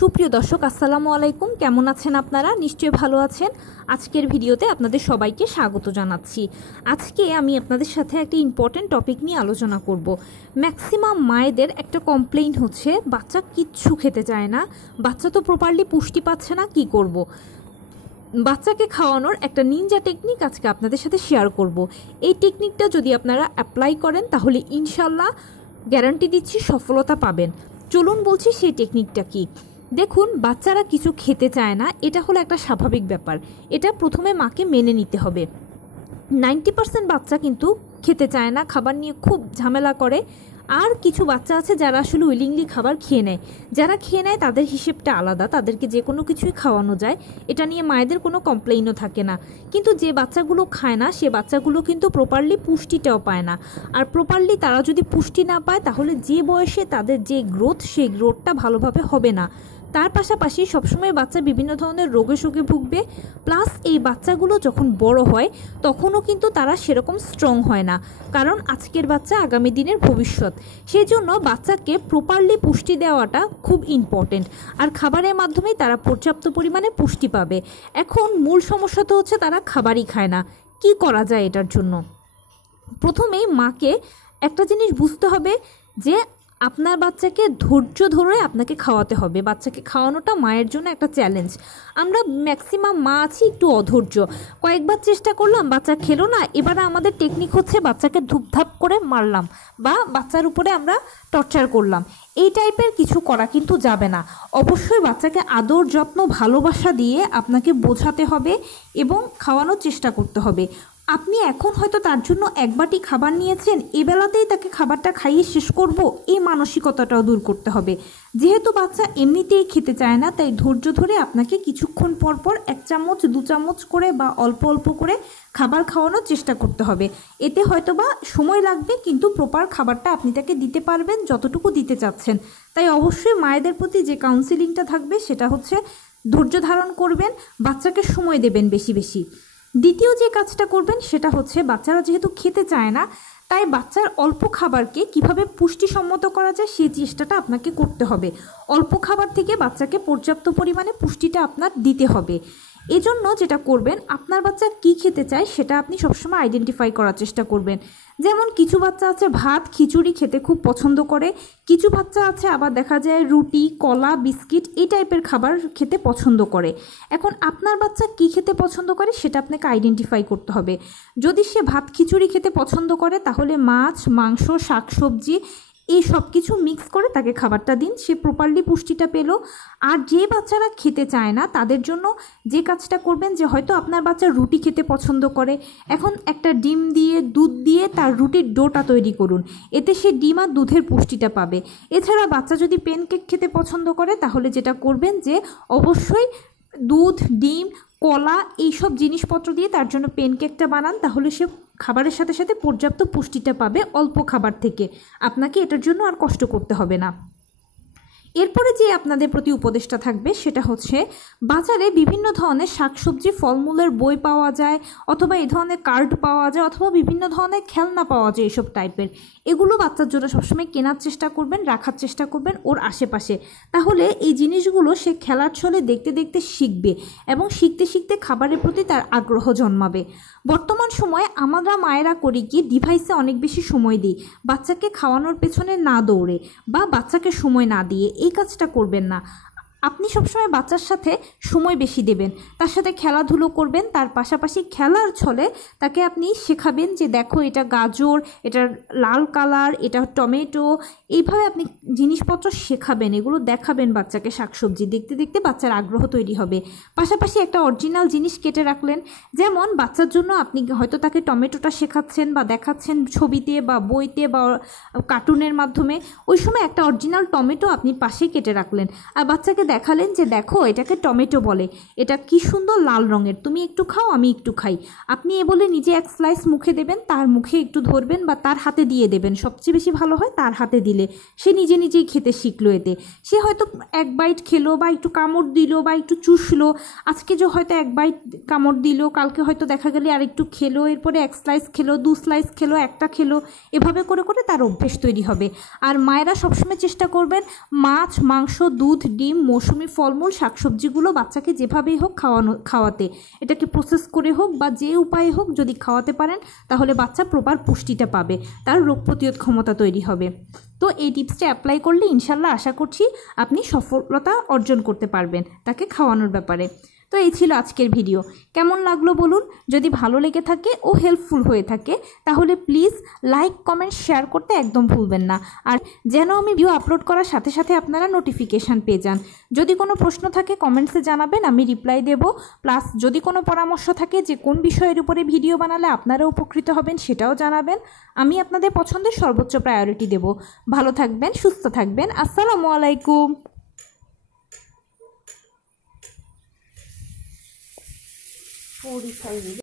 সুপ্রিয় দর্শক আসসালামু আলাইকুম, কেমন আছেন আপনারা? নিশ্চয়ই ভালো আছেন। আজকের ভিডিওতে আপনাদের সবাইকে স্বাগত জানাচ্ছি। আজকে আমি আপনাদের সাথে একটা ইম্পর্টেন্ট টপিক নিয়ে আলোচনা করব। ম্যাক্সিমাম মায়েদের একটা কমপ্লেইন হচ্ছে বাচ্চা কিচ্ছু খেতে চায় না, বাচ্চা তো প্রপারলি পুষ্টি পাচ্ছে না, কি করব। বাচ্চাকে খাওয়ানোর একটা নিনজা টেকনিক আজকে আপনাদের সাথে শেয়ার করব। এই টেকনিকটা যদি আপনারা অ্যাপ্লাই করেন তাহলে ইনশাল্লাহ গ্যারান্টি দিচ্ছি সফলতা পাবেন। চলুন বলছি সেই টেকনিকটা কি। দেখুন, বাচ্চারা কিছু খেতে চায় না, এটা হলো একটা স্বাভাবিক ব্যাপার। এটা প্রথমে মাকে মেনে নিতে হবে। 90% বাচ্চা কিন্তু খেতে চায় না, খাবার নিয়ে খুব ঝামেলা করে। আর কিছু বাচ্চা আছে যারা আসলে উইলিংলি খাবার খেয়ে নেয়। যারা খেয়ে নেয় তাদের হিসেবটা আলাদা, তাদেরকে যে কোনো কিছুই খাওয়ানো যায়, এটা নিয়ে মায়েদের কোনো কমপ্লেইনও থাকে না। কিন্তু যে বাচ্চাগুলো খায় না সে বাচ্চাগুলো কিন্তু প্রপারলি পুষ্টিটাও পায় না। আর প্রপারলি তারা যদি পুষ্টি না পায় তাহলে যে বয়সে তাদের যে গ্রোথ, সেই গ্রোথটা ভালোভাবে হবে না। তার পাশাপাশি সবসময় বাচ্চা বিভিন্ন ধরনের রোগে শোকে ভুগবে। প্লাস এই বাচ্চাগুলো যখন বড় হয় তখনও কিন্তু তারা সেরকম স্ট্রং হয় না, কারণ আজকের বাচ্চা আগামী দিনের ভবিষ্যৎ। সেই জন্য বাচ্চাকে প্রপারলি পুষ্টি দেওয়াটা খুব ইম্পর্টেন্ট। আর খাবারের মাধ্যমেই তারা পর্যাপ্ত পরিমাণে পুষ্টি পাবে। এখন মূল সমস্যা তো হচ্ছে তারা খাবারই খায় না। কি করা যায় এটার জন্য? প্রথমেই মাকে একটা জিনিস বুঝতে হবে যে আপনার বাচ্চাকে ধৈর্য ধরে আপনাকে খাওয়াতে হবে। বাচ্চাকে খাওয়ানোটা মায়ের জন্য একটা চ্যালেঞ্জ। আমরা ম্যাক্সিমাম মা আছি একটু অধৈর্য, কয়েকবার চেষ্টা করলাম, বাচ্চা খেলো না, এবারে আমাদের টেকনিক হচ্ছে বাচ্চাকে ধুপধাপ করে মারলাম বা বাচ্চার উপরে আমরা টর্চার করলাম। এই টাইপের কিছু করা কিন্তু যাবে না। অবশ্যই বাচ্চাকে আদর যত্ন ভালোবাসা দিয়ে আপনাকে বোঝাতে হবে এবং খাওয়ানোর চেষ্টা করতে হবে। আপনি এখন হয়তো তার জন্য এক বাটি খাবার নিয়েছেন, এবেলাতেই তাকে খাবারটা খাইয়ে শেষ করব, এই মানসিকতাটাও দূর করতে হবে। যেহেতু বাচ্চা এমনিতেই খেতে চায় না, তাই ধৈর্য ধরে আপনাকে কিছুক্ষণ পর পর 1 চামচ 2 চামচ করে বা অল্প অল্প করে খাবার খাওয়ানোর চেষ্টা করতে হবে। এতে হয়তো বা সময় লাগবে, কিন্তু প্রপার খাবারটা আপনি তাকে দিতে পারবেন যতটুকু দিতে চাচ্ছেন। তাই অবশ্যই মায়েদের প্রতি যে কাউন্সিলিংটা থাকবে সেটা হচ্ছে ধৈর্য ধারণ করবেন, বাচ্চাকে সময় দেবেন বেশি বেশি। দ্বিতীয় যে কাজটা করবেন সেটা হচ্ছে বাচ্চারা যেহেতু খেতে চায় না, তাই বাচ্চার অল্প খাবারকে কিভাবে পুষ্টিসম্মত করা যায় সেই চেষ্টাটা আপনাকে করতে হবে। অল্প খাবার থেকে বাচ্চাকে পর্যাপ্ত পরিমাণে পুষ্টিটা আপনার দিতে হবে। এজন্য যেটা করবেন, আপনার বাচ্চা কি খেতে চায় সেটা আপনি সবসময় আইডেন্টিফাই করার চেষ্টা করবেন। যেমন কিছু বাচ্চা আছে ভাত খিচুড়ি খেতে খুব পছন্দ করে, কিছু বাচ্চা আছে আবার দেখা যায় রুটি কলা বিস্কিট এই টাইপের খাবার খেতে পছন্দ করে। এখন আপনার বাচ্চা কি খেতে পছন্দ করে সেটা আপনাকে আইডেন্টিফাই করতে হবে। যদি সে ভাত খিচুড়ি খেতে পছন্দ করে তাহলে মাছ মাংস শাকসবজি এই সব কিছু মিক্স করে তাকে খাবারটা দিন, সে প্রপারলি পুষ্টিটা পেল। আর যে বাচ্চারা খেতে চায় না তাদের জন্য যে কাজটা করবেন, যে হয়তো আপনার বাচ্চা রুটি খেতে পছন্দ করে, এখন একটা ডিম দিয়ে দুধ দিয়ে তার রুটির ডোটা তৈরি করুন, এতে সে ডিম আর দুধের পুষ্টিটা পাবে। এছাড়া বাচ্চা যদি প্যানকেক খেতে পছন্দ করে তাহলে যেটা করবেন যে অবশ্যই দুধ ডিম কলা এইসব জিনিসপত্র দিয়ে তার জন্য প্যানকেকটা বানান, তাহলে সে খাবারের সাথে সাথে পর্যাপ্ত পুষ্টিটা পাবে অল্প খাবার থেকে। আপনাকে এটার জন্য আর কষ্ট করতে হবে না। এরপরে যে আপনাদের প্রতি উপদেশটা থাকবে সেটা হচ্ছে, বাজারে বিভিন্ন ধরনের শাকসবজি ফলমূলের বই পাওয়া যায়, অথবা এই ধরনের কার্ড পাওয়া যায়, অথবা বিভিন্ন ধরনের খেলনা পাওয়া যায় এইসব টাইপের। এগুলো বাচ্চার জন্য সবসময় কেনার চেষ্টা করবেন, রাখার চেষ্টা করবেন ওর আশেপাশে। তাহলে এই জিনিসগুলো সে খেলার ছলে দেখতে দেখতে শিখবে এবং শিখতে শিখতে খাবারের প্রতি তার আগ্রহ জন্মাবে। বর্তমান সময়ে আমরা মায়েরা করি কি, ডিভাইসে অনেক বেশি সময় দিই, বাচ্চাকে খাওয়ানোর পেছনে না দৌড়ে বা বাচ্চাকে সময় না দিয়ে। এই কাজটা করবেন না। আপনি সবসময় বাচ্চার সাথে সময় বেশি দেবেন, তার সাথে খেলাধুলো করবেন, তার পাশাপাশি খেলার ছলে তাকে আপনি শেখাবেন যে দেখো এটা গাজর, এটা লাল কালার, এটা টমেটো, এইভাবে আপনি জিনিসপত্র শেখাবেন, এগুলো দেখাবেন বাচ্চাকে। শাকসবজি দেখতে দেখতে বাচ্চার আগ্রহ তৈরি হবে। পাশাপাশি একটা অরিজিনাল জিনিস কেটে রাখলেন, যেমন বাচ্চার জন্য আপনি হয়তো তাকে টমেটোটা শেখাচ্ছেন বা দেখাচ্ছেন ছবিতে বা বইতে বা কার্টুনের মাধ্যমে, ওই সময় একটা অরিজিনাল টমেটো আপনি পাশে কেটে রাখলেন আর বাচ্চাকে দেখালেন যে দেখো এটাকে টমেটো বলে, এটা কি সুন্দর লাল রঙের, তুমি একটু খাও আমি একটু খাই। আপনি এ বলে নিজে এক স্লাইস মুখে দেবেন, তার মুখে একটু ধরবেন বা তার হাতে দিয়ে দেবেন, সবচেয়ে বেশি ভালো হয় তার হাতে দিলে। সে নিজে নিজেই খেতে শিখলো। এতে সে হয়তো এক বাইট খেলো বা একটু কামড় দিল বা একটু চুষলো, আজকে যে হয়তো এক বাইট কামড় দিল, কালকে হয়তো দেখা গেলে আর একটু খেলো, এরপরে 1 স্লাইস খেলো 2 স্লাইস খেলো 1টা খেলো, এভাবে করে করে তার অভ্যেস তৈরি হবে। আর মায়েরা সবসময় চেষ্টা করবেন মাছ মাংস দুধ ডিম মৌসুমি ফলমূল শাকসবজিগুলো বাচ্চাকে যেভাবেই হোক খাওয়াতে, এটাকে প্রসেস করে হোক বা যে উপায়ে হোক যদি খাওয়াতে পারেন তাহলে বাচ্চা প্রপার পুষ্টিটা পাবে, তার রোগ প্রতিরোধ ক্ষমতা তৈরি হবে। তো এই টিপসটা অ্যাপ্লাই করলে ইনশাল্লাহ আশা করছি আপনি সফলতা অর্জন করতে পারবেন তাকে খাওয়ানোর ব্যাপারে। তো এই ছিল আজকের ভিডিও। কেমন লাগলো বলুন? যদি ভালো লেগে থাকে ও হেল্পফুল হয়ে থাকে তাহলে প্লিজ লাইক কমেন্ট শেয়ার করতে একদম ভুলবেন না, আর যেন আমি ভিডিও আপলোড করার সাথে সাথে আপনারা নোটিফিকেশান পেয়ে যান। যদি কোনো প্রশ্ন থাকে কমেন্টসে জানাবেন, আমি রিপ্লাই দেব। প্লাস যদি কোনো পরামর্শ থাকে যে কোন বিষয়ের উপরে ভিডিও বানালে আপনারা উপকৃত হবেন সেটাও জানাবেন। আমি আপনাদের পছন্দের সর্বোচ্চ প্রায়োরিটি দেব। ভালো থাকবেন, সুস্থ থাকবেন। আসসালামু আলাইকুম। 45